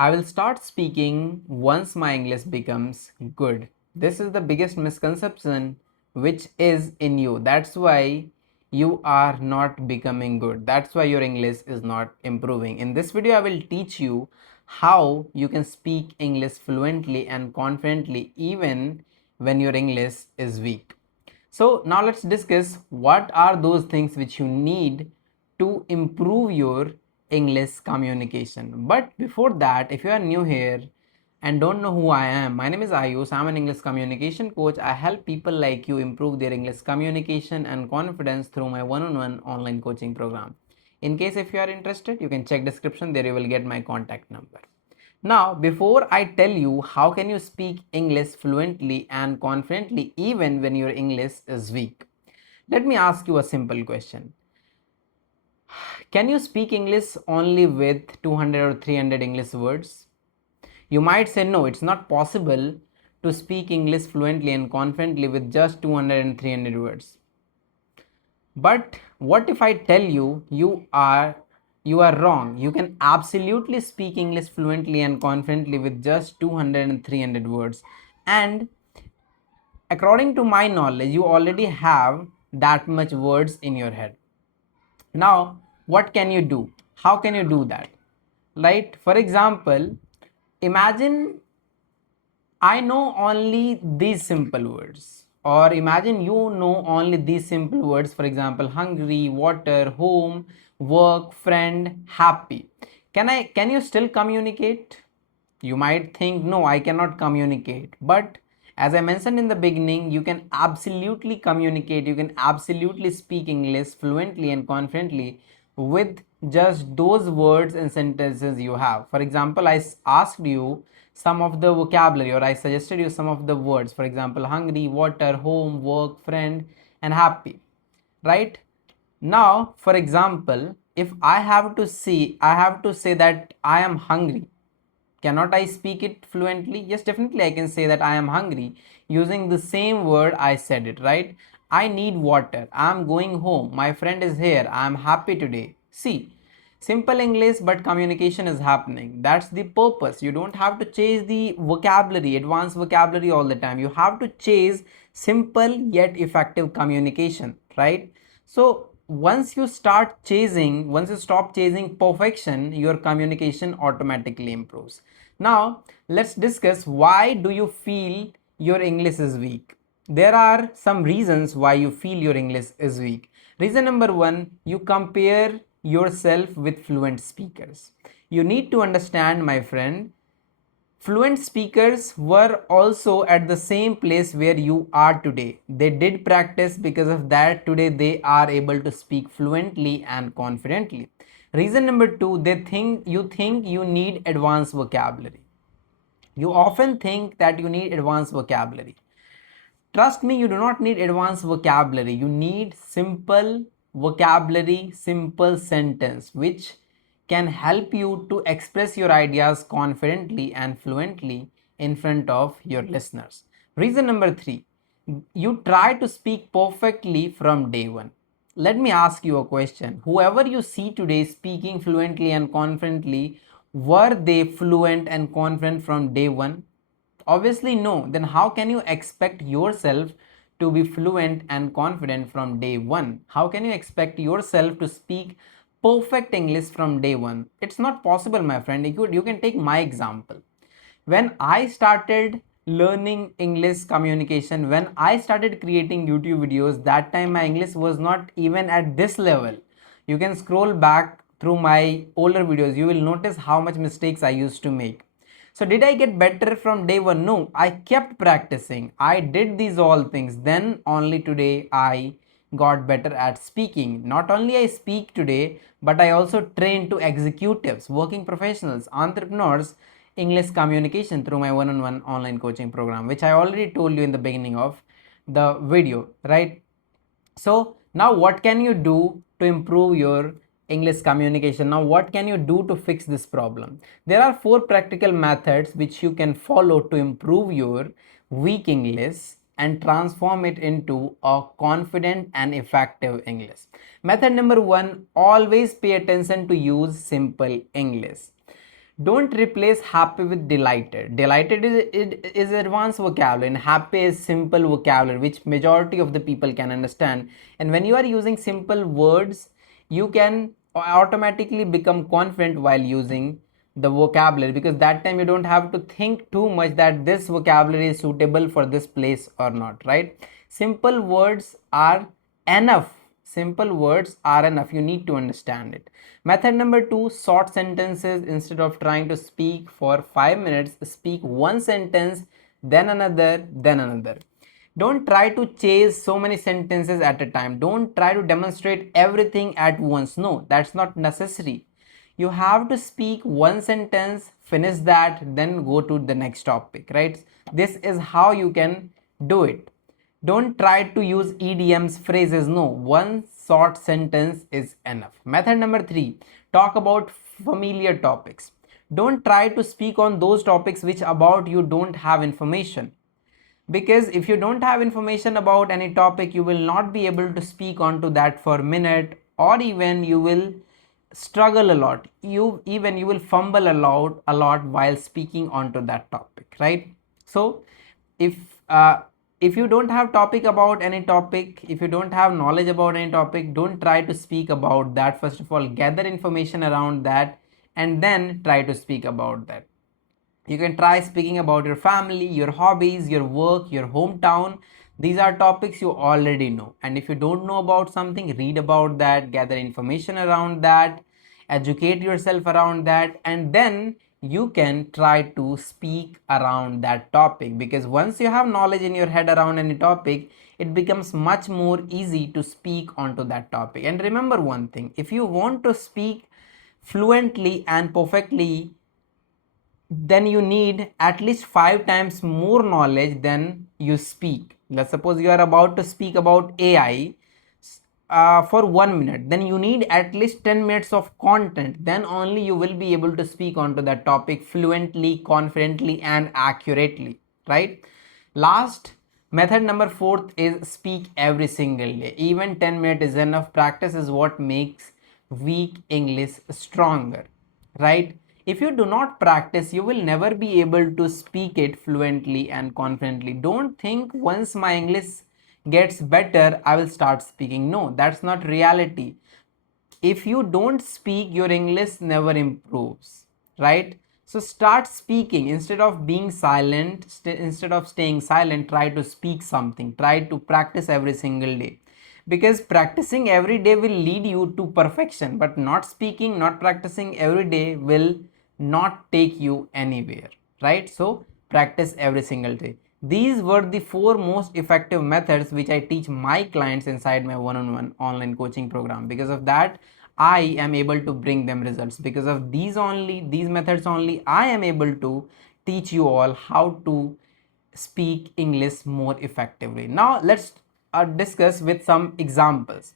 I will start speaking once my English becomes good. This is the biggest misconception which is in you. That's why you are not becoming good. That's why your English is not improving. In this video, I will teach you how you can speak English fluently and confidently even when your English is weak. So now let's discuss what are those things which you need to improve your English communication. But before that, if you are new here and don't know who I am, my name is Ayush. I'm an English communication coach. I help people like you improve their English communication and confidence through my one-on-one online coaching program. In case if you are interested, you can check description, there you will get my contact number. Now, before I tell you how can you speak English fluently and confidently even when your English is weak, let me ask you a simple question. Can you speak English only with 200 or 300 English words? You might say no, it's not possible to speak English fluently and confidently with just 200 and 300 words. But what if I tell you you are wrong? You can absolutely speak English fluently and confidently with just 200 and 300 words. And according to my knowledge, you already have that much words in your head. Now, what can you do? How can you do that? Right? For example, imagine I know only these simple words. Or imagine you know only these simple words, for example, hungry, water, home, work, friend, happy. Can you still communicate? You might think, no, I cannot communicate. But as I mentioned in the beginning, you can absolutely communicate, you can absolutely speak English fluently and confidently with just those words and sentences you have. For example, I asked you some of the vocabulary, or I suggested you some of the words, for example, hungry, water, home, work, friend, and happy, right? Now, for example, if I have to say that I am hungry. Cannot I speak it fluently? Yes, definitely I can say that I am hungry using the same word I said it, right? I need water. I am going home. My friend is here. I am happy today. See, simple English, but communication is happening. That's the purpose. You don't have to chase the vocabulary, advanced vocabulary all the time. You have to chase simple yet effective communication, right? So once you stop chasing perfection, your communication automatically improves. Now, let's discuss why do you feel your English is weak. There are some reasons why you feel your English is weak. Reason number one, you compare yourself with fluent speakers. You need to understand, my friend, fluent speakers were also at the same place where you are today. They did practice, because of that today they are able to speak fluently and confidently. Reason number two, think you need advanced vocabulary. You often think that you need advanced vocabulary. Trust me, you do not need advanced vocabulary. You need simple vocabulary, simple sentence, which can help you to express your ideas confidently and fluently in front of your listeners. Reason number three, you try to speak perfectly from day one. Let me ask you a question. Whoever you see today speaking fluently and confidently, were they fluent and confident from day one? Obviously, no. Then how can you expect yourself to be fluent and confident from day one? How can you expect yourself to speak perfect English from day one? It's not possible, my friend. You can take my example. When I started learning English communication, when I started creating YouTube videos, that time my English was not even at this level. You can scroll back through my older videos, you will notice how much mistakes I used to make. So did I get better from day one? No, I kept practicing. I did these all things. Then only today I got better at speaking. Not only I speak today, but I also train to executives, working professionals, entrepreneurs, English communication through my one-on-one online coaching program, which I already told you in the beginning of the video, right? So now what can you do to improve your English communication? Now what can you do to fix this problem? There are four practical methods which you can follow to improve your weak English and transform it into a confident and effective English. Method number one, always pay attention to use simple English. Don't replace happy with delighted. Delighted is advanced vocabulary, and happy is simple vocabulary which majority of the people can understand. And when you are using simple words, you can automatically become confident while using the vocabulary, because that time you don't have to think too much that this vocabulary is suitable for this place or not, right? Simple words are enough. Simple words are enough. You need to understand it. Method number 2, short sentences. Instead of trying to speak for 5 minutes, speak one sentence, then another, then another. Don't try to chase so many sentences at a time. Don't try to demonstrate everything at once. No, that's not necessary. You have to speak one sentence, finish that, then go to the next topic, right? This is how you can do it. Don't try to use idioms, phrases. No, one short sentence is enough. Method number 3, talk about familiar topics. Don't try to speak on those topics which about you don't have information, because if you don't have information about any topic, you will not be able to speak onto that for a minute, or even you will struggle a lot. You will fumble a lot while speaking onto that topic, right? So if uh, if you don't have topic about any topic, if you don't have knowledge about any topic, don't try to speak about that. First of all, gather information around that, and then try to speak about that. You can try speaking about your family, your hobbies, your work, your hometown. These are topics you already know. And if you don't know about something, read about that, gather information around that, educate yourself around that, and then you can try to speak around that topic. Because once you have knowledge in your head around any topic, it becomes much more easy to speak onto that topic. And remember one thing, if you want to speak fluently and perfectly, then you need at least 5 times more knowledge than you speak. Let's suppose you are about to speak about AI for 1 minute, then you need at least 10 minutes of content. Then only you will be able to speak onto that topic fluently, confidently, and accurately, right? Last, method number 4 is speak every single day. Even 10 minutes is enough. Practice is what makes weak English stronger, right? If you do not practice, you will never be able to speak it fluently and confidently. Don't think once my English gets better, I will start speaking. No, that's not reality. If you don't speak, your English never improves, right? So start speaking. Instead of being silent, instead of staying silent, try to speak something. Try to practice every single day, because practicing every day will lead you to perfection, but not speaking, not practicing every day will not take you anywhere, right? So practice every single day. These were the 4 most effective methods which I teach my clients inside my one-on-one online coaching program. Because of that, I am able to bring them results. Because of these methods only, I am able to teach you all how to speak English more effectively. Now let's discuss with some examples.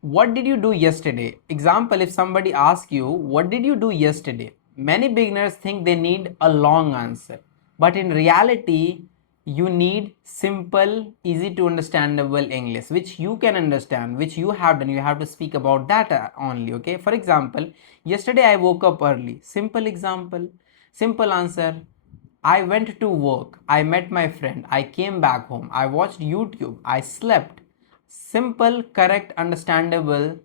What did you do yesterday? Example, if somebody asks you, what did you do yesterday? Many beginners think they need a long answer, but in reality, you need simple, easy to understandable English, which you can understand, which you have done. You have to speak about that only, okay? For example, yesterday I woke up early. Simple example, simple answer. I went to work. I met my friend. I came back home. I watched YouTube. I slept. Simple, correct, understandable,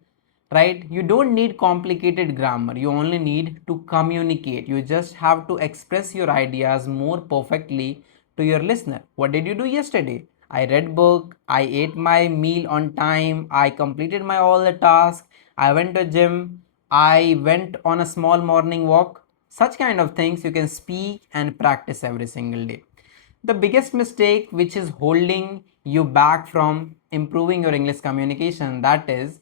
right? You don't need complicated grammar. You only need to communicate. You just have to express your ideas more perfectly to your listener. What did you do yesterday? I read book. I ate my meal on time. I completed my all the tasks. I went to gym. I went on a small morning walk. Such kind of things you can speak and practice every single day. The biggest mistake which is holding you back from improving your English communication, that is,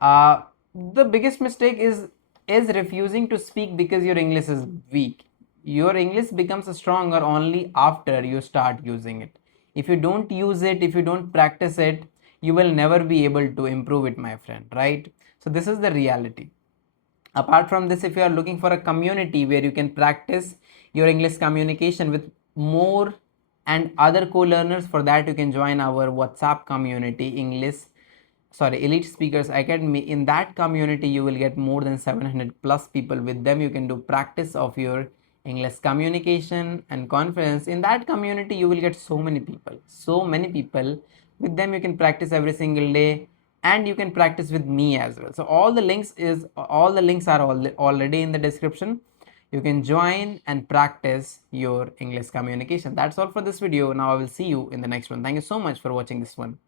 uh, the biggest mistake is refusing to speak because your English is weak. Your English becomes stronger only after you start using it. If you don't use it, if you don't practice it, you will never be able to improve it, my friend, right? So this is the reality. Apart from this, if you are looking for a community where you can practice your English communication with more and other co-learners, for that you can join our WhatsApp community, English sorry, Elite Speakers Academy. In that community you will get more than 700 plus people. With them you can do practice of your English communication and confidence. In that community you will get so many people, with them you can practice every single day, and you can practice with me as well. So all the links are already in the description. You can join and practice your English communication. That's all for this video. Now I will see you in the next one. Thank you so much for watching this one.